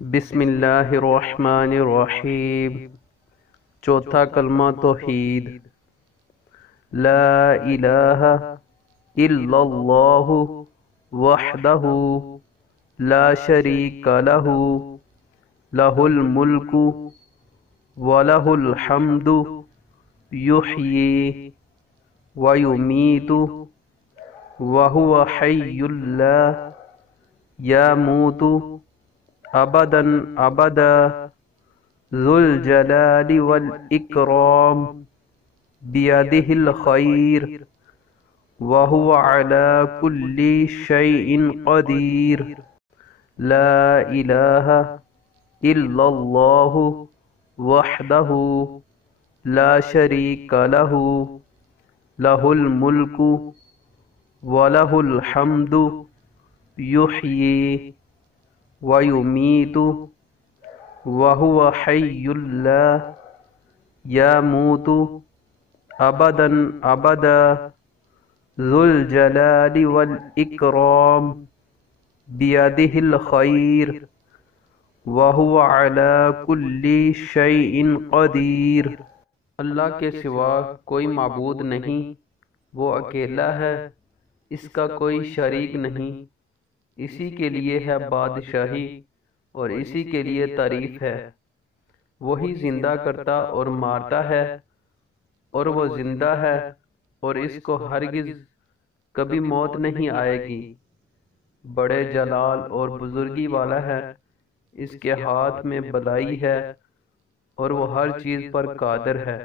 بسم اللہ الرحمن الرحیم۔ چوتھا کلمہ توحید۔ لا الہ الا اللہ وحدہ لا شریک لہ لہ الملک ولہ الحمد یحیی ویمیت وہو حی لا یموت ابدا ابدا ذو الجلال والاکرام بیدہ الخیر وہو علی کل شیء قدیر۔ لا الہ الا اللہ وحدہ لا شریک لہ لہ الملک ولہ الحمد یحیی ویمیت وہو حی لا یموت ابدا ابدا ذو الجلال والاکرام بیدہ الخیر وہو علی کل شیء قدیر۔ اللہ کے سوا کوئی معبود نہیں، وہ اکیلا ہے، اس کا کوئی شریک نہیں، اسی کے لیے ہے بادشاہی اور اسی کے لیے تعریف ہے۔ وہی زندہ کرتا اور مارتا ہے، اور وہ زندہ ہے اور اس کو ہرگز کبھی موت نہیں آئے گی۔ بڑے جلال اور بزرگی والا ہے، اس کے ہاتھ میں بلائی ہے اور وہ ہر چیز پر قادر ہے۔